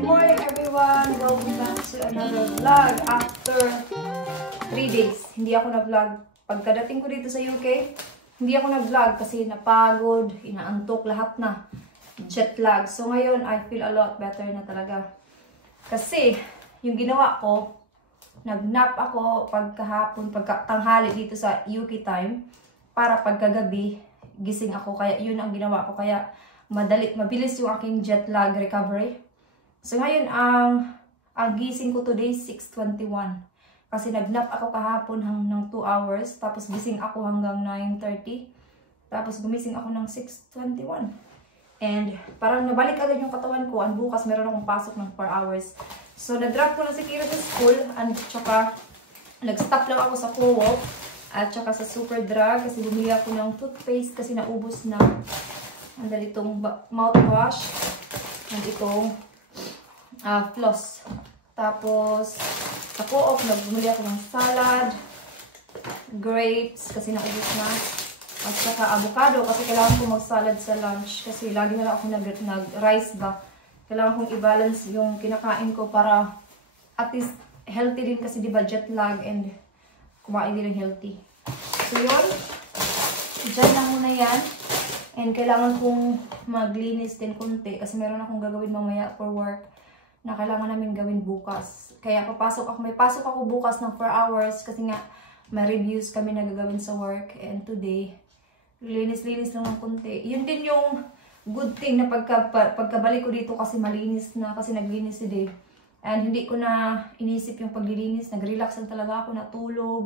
Good morning everyone! Welcome back to another vlog after 3 days. Hindi ako na-vlog. Pagkadating ko dito sa UK, hindi ako na-vlog kasi napagod, inaantok lahat na. Jet lag. So ngayon, I feel a lot better na talaga. Kasi, yung ginawa ko, nag-nap ako pagkahapon, pagkatanghali dito sa UK time, para pagkagabi, gising ako. Kaya yun ang ginawa ko. Kaya mabilis yung aking jet lag recovery. So ngayon, ang gising ko today, 6:21. Kasi nag-nap ako kahapon ng 2 hours. Tapos gising ako hanggang 9:30. Tapos gumising ako ng 6:21. And parang nabalik agad yung katawan ko. Ang bukas meron akong pasok ng 4 hours. So na-drop ko na si Kira sa school. And tsaka nag-stop lang ako sa Co-op. At tsaka sa Superdrug. Kasi bumili ako ng toothpaste kasi naubos na. And then itong mouthwash. And itong floss. Tapos sa Co-op nagbumili ako ng salad, grapes kasi naubos na, at saka avocado kasi kailangan ko mag-salad sa lunch kasi lagi na lang ako nag-rice ba. Kailangan kong i-balance yung kinakain ko para at least healthy din kasi diba jet lag and kumain din ng healthy. So yun, dyan lang muna yan. And kailangan kong maglinis din konti kasi meron akong gagawin mamaya for work na kailangan namin gawin bukas. Kaya may pasok ako bukas ng 4 hours kasi nga may reviews kami na gagawin sa work. And today, linis-linis lang ng konti. Yun din yung good thing na pagkabalik ko dito kasi malinis na kasi naglinis si Dave. And hindi ko na inisip yung paglilinis. Nag-relax lang talaga ako, natulog.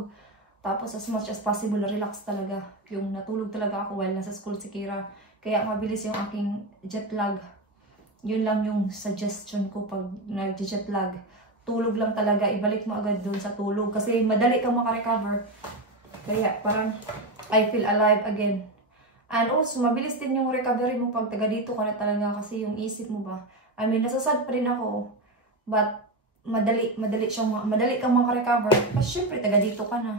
Tapos as much as possible, relax talaga. Yung natulog talaga ako while nasa school si Kira. Kaya mabilis yung aking jet lag. Yun lang yung suggestion ko pag nag-jet lag. Tulog lang talaga. Ibalik mo agad dun sa tulog. Kasi madali kang makarecover. Kaya parang I feel alive again. And also, mabilis din yung recovery mo pag taga dito ka na talaga. Kasi yung isip mo ba. I mean, nasasad pa rin ako. But madali kang makarecover. Kasi syempre, taga dito ka na.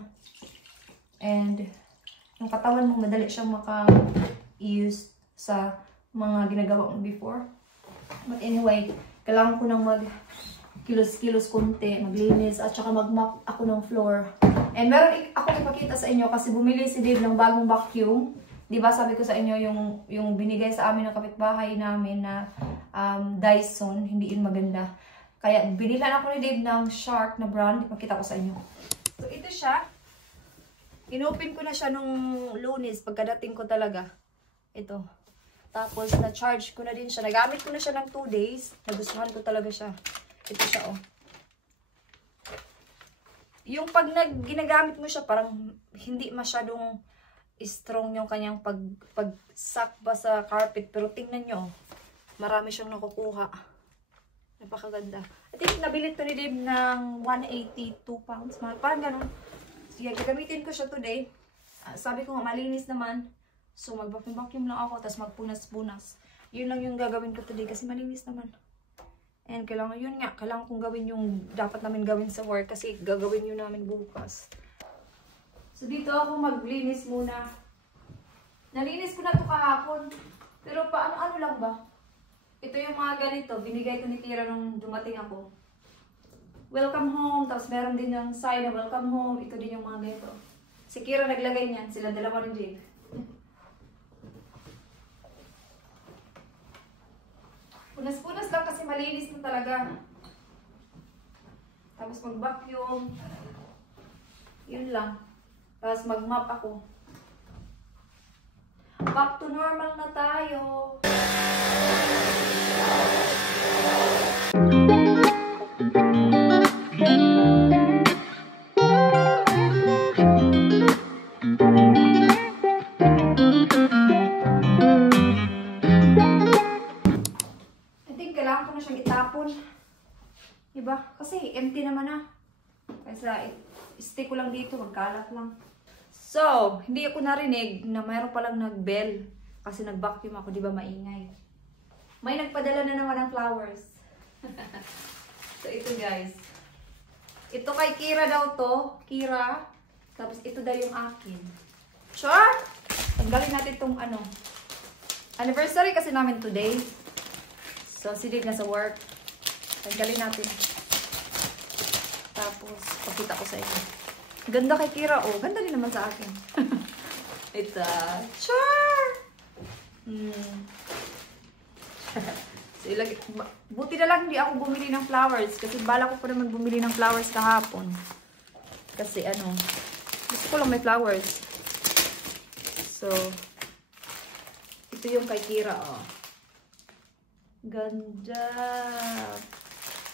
And yung katawan mo, madali siyang maka-use sa mga ginagawa mo before. But anyway, kailangan ko nang mag-kilos-kilos konti, maglinis, at saka mag-mop ako ng floor. And meron ako ipakita sa inyo kasi bumili si Dave ng bagong vacuum. Diba sabi ko sa inyo yung binigay sa amin ng kapitbahay namin na Dyson, hindi yun maganda. Kaya binilan ako ni Dave ng Shark na brand, ipakita ko sa inyo. So ito siya. Inopen ko na siya nung Lunes pagkadating ko talaga. Ito. Tapos, na-charge ko na din siya. Nagamit ko na siya ng 2 days. Nagustuhan ko talaga siya. Ito siya, oh. Yung pag ginagamit mo siya, parang hindi masyadong strong yung kanyang pag-suck ba sa carpet. Pero tingnan nyo, marami siyang nakukuha. Napakaganda. I think nabilit to ni Dave ng 182 pounds. Parang ganun. Sige, gagamitin ko siya today. Sabi ko nga, malinis naman. So, mag-vacuum lang ako, tapos magpunas-punas. Yun lang yung gagawin ko today kasi malinis naman. And kailangan kong gawin yung dapat namin gawin sa work kasi gagawin yun namin bukas. So, dito ako maglinis muna. Nalinis ko na ito kahapon. Pero paano-ano lang ba? Ito yung mga ganito. Binigay ko ni Kira nung dumating ako. Welcome home. Tapos meron din yung sign na welcome home. Ito din yung mga ganito. Si Kira naglagay niyan. Sila dalawa ni Jake. Punas-punas lang kasi malinis na talaga. Tapos mag-vacuum. Yun lang. Tapos mag-mop ako. Back to normal na tayo. Kailangan ko na siyang itapon. Diba? Kasi empty naman na. Kaya stick ko lang dito, magkalat lang. So, hindi ako narinig na mayroon palang nag-bell. Kasi nag-vacuum ako, diba maingay. May nagpadala na naman ng flowers. So, ito guys. Ito kay Kira daw to. Kira. Tapos ito daw yung akin. Sure? Tanggalin natin itong anniversary kasi namin today. So, si Dave nasa work. Tanggalin natin. Tapos, pakita ko sa inyo. Ganda kay Kira, oh. Ganda din naman sa akin. It's a char! So, buti na lang hindi ako bumili ng flowers. Kasi bala ko pa naman bumili ng flowers kahapon. Kasi ano, gusto ko lang may flowers. So, ito yung kay Kira, oh. Ganda!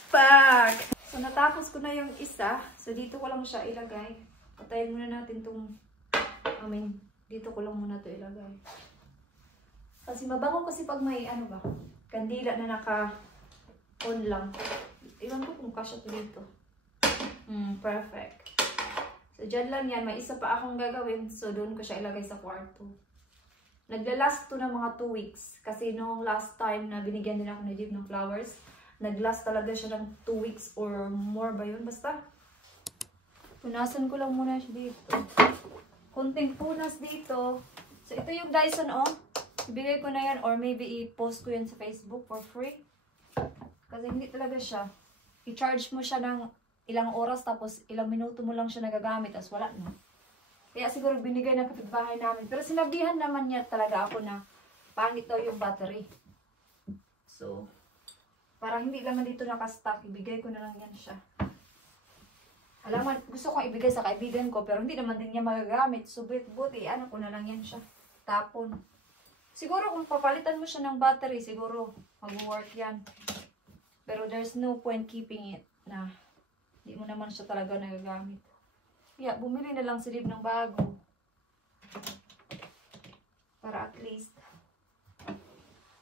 Pak! So, natapos ko na yung isa. So, dito ko lang siya ilagay. Patayin muna natin itong, dito ko lang muna ito ilagay. Kasi mabango kasi pag may, ano ba, kandila na naka-on lang. Iwan ko kung kasya ito dito. Perfect. So, dyan lang yan. May isa pa akong gagawin. So, doon ko siya ilagay sa kwarto. Naglalast to ng mga 2 weeks. Kasi noong last time na binigyan din ako ni Jeep ng flowers, naglast talaga siya ng 2 weeks or more ba yun? Basta, punasan ko lang muna siya dito. Konting punas dito. So, ito yung Dyson, oh. Ibigay ko na yan or maybe i-post ko yan sa Facebook for free. Kasi hindi talaga siya. I-charge mo siya ng ilang oras tapos ilang minuto mo lang siya nagagamit tapos wala na. Kaya siguro binigay ng kapitbahay namin. Pero sinabihan naman niya talaga ako na pangit daw yung battery. So, para hindi naman dito nakastock, ibigay ko na lang yan siya. Alam mo, gusto kong ibigay sa kaibigan ko, pero hindi naman din niya magagamit. So, buti, ano ko na lang yan siya. Tapon. Siguro kung papalitan mo siya ng battery, siguro mag-work yan. Pero there's no point keeping it na hindi mo naman siya talaga nagagamit. Kaya, bumili na lang si Liv ng bago. Para at least,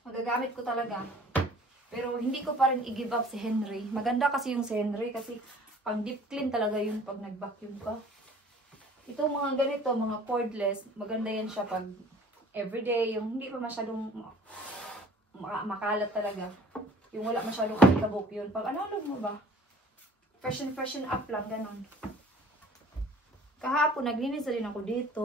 magagamit ko talaga. Pero hindi ko pa rin i-give up si Henry. Maganda kasi yung si Henry kasi pang deep clean talaga yun pag nag-vacuum ka. Ito mga ganito, mga cordless, maganda yan siya pag everyday, yung hindi pa masyadong makalat talaga. Yung wala masyadong alikabok yun. Pag analog mo ba? Freshen up lang, ganon. Kahapon, naglinis na rin ako dito.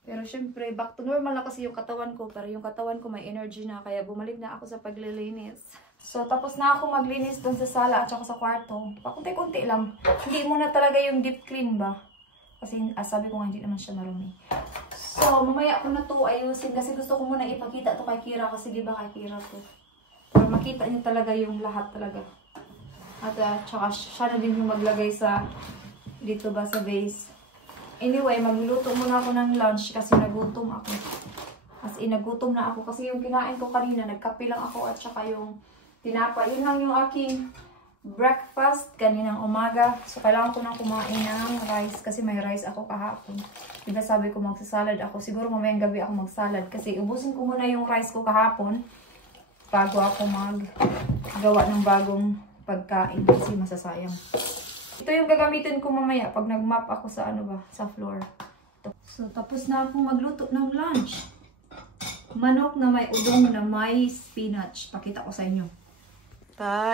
Pero syempre, back to normal na kasi yung katawan ko. Pero yung katawan ko may energy na. Kaya bumalik na ako sa paglilinis. So, tapos na ako maglinis doon sa sala at saka sa kwarto. Pakunti-kunti lang. Hindi muna talaga yung deep clean ba? Kasi sabi ko nga hindi naman siya marumi. So, mamaya ko na to ayusin. Kasi gusto ko muna ipakita to kay Kira. Kasi di ba kay Kira to? Para makita niya talaga yung lahat talaga. At saka siya na din yung maglagay sa dito ba sa vase. Anyway, magluluto muna ako ng lunch kasi nagutom ako. As in, nagutom na ako kasi yung kinain ko kanina, nagkape lang ako at saka yung tinapa. Yun lang yung aking breakfast kaninang umaga. So, kailangan ko nang kumain ng rice kasi may rice ako kahapon. Diba sabi ko magsasalad ako. Siguro mamayang gabi ako magsalad kasi ubusin ko muna yung rice ko kahapon bago ako maggawa ng bagong pagkain kasi masasayang. Ito yung gagamitin ko mamaya pag nag-mop ako sa ano ba, sa floor. So, tapos na akong magluto ng lunch. Manok na may udong na may spinach. Pakita ko sa inyo.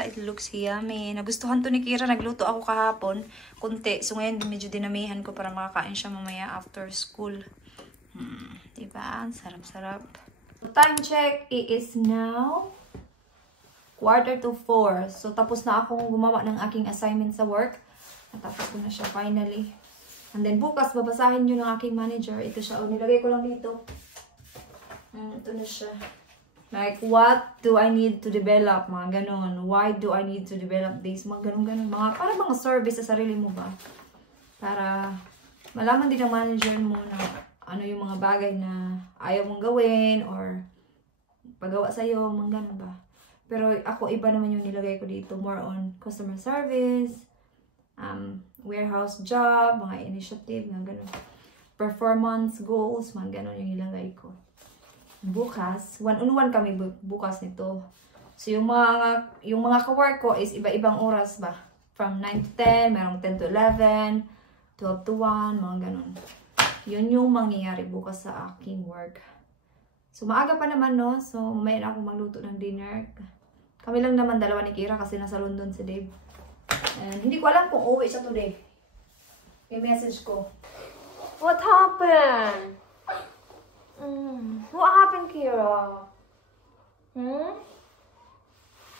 It looks yummy. Nagustuhan to ni Kira. Nagluto ako kahapon. Kunti. So, ngayon medyo dinamihan ko para makakain siya mamaya after school. Diba? Sarap-sarap. So, time check. It is now 3:45. So, tapos na akong gumawa ng aking assignment sa work. Natapos ko na siya finally. And then bukas, babasahin nyo ng aking manager. Ito siya. O, nilagay ko lang dito. Ito na siya. Like, what do I need to develop? Mga ganon. Why do I need to develop this? Mga ganon-ganon. Para mga service sa sarili mo ba? Para malaman din ng manager mo na ano yung mga bagay na ayaw mong gawin or pagawa sa'yo. Mga ganon ba? Pero ako, iba naman yung nilagay ko dito. More on customer service, warehouse job, mga initiative, mga gano'n. Performance goals, mga gano'n yung ilagay ko. Bukas, one-on-one kami bukas nito. So, yung mga ka-work ko is iba-ibang oras ba? From 9 to 10, mayroong 10 to 11, 12 to 1, mga gano'n. Yun yung mangyayari bukas sa aking work. So, maaga pa naman, no? So, mamaya na ako magluto ng dinner. Kami lang naman dalawa ni Kira kasi nasa London si Dave. And hindi ko alam kung uuwi siya today. May message ko. What happened? What happened, Kira?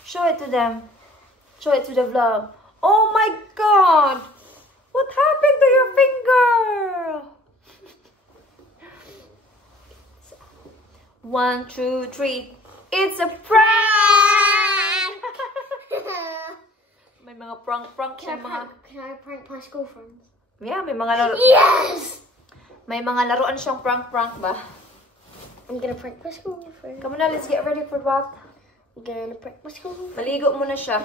Show it to them. show it to the vlog. Oh my god! What happened to your finger? 1, 2, 3. It's a prank! May mga prank. Can I prank my school friends? Yeah, may mga laro. Yes! May mga laruan siyang prank ba? I'm gonna prank my school friends. Come on na, let's get ready for bath. I'm gonna prank my school friends. Maligo muna siya.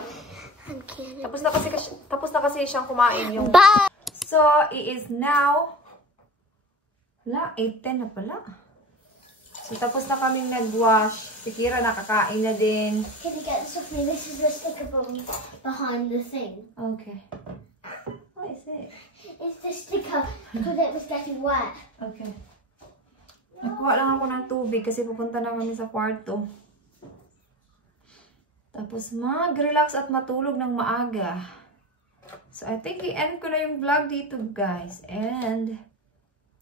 I'm kidding. Tapos na kasi siyang kumain yung... Bye! So, it is now... Wala, 8:10 na pala. So, tapos na kaming nag-wash. Si Kira nakakain na din. Can you get this off me? This is the sticker behind the thing. Okay. What is it? It's the sticker because it was getting wet. Okay. Nakuha lang ako ng tubig kasi pupunta na kami sa kwarto. Tapos mag-relax at matulog ng maaga. So, I think i-end ko na yung vlog dito, guys. And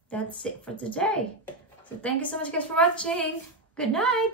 that's it for today. So, thank you so much, guys, for watching. Good night!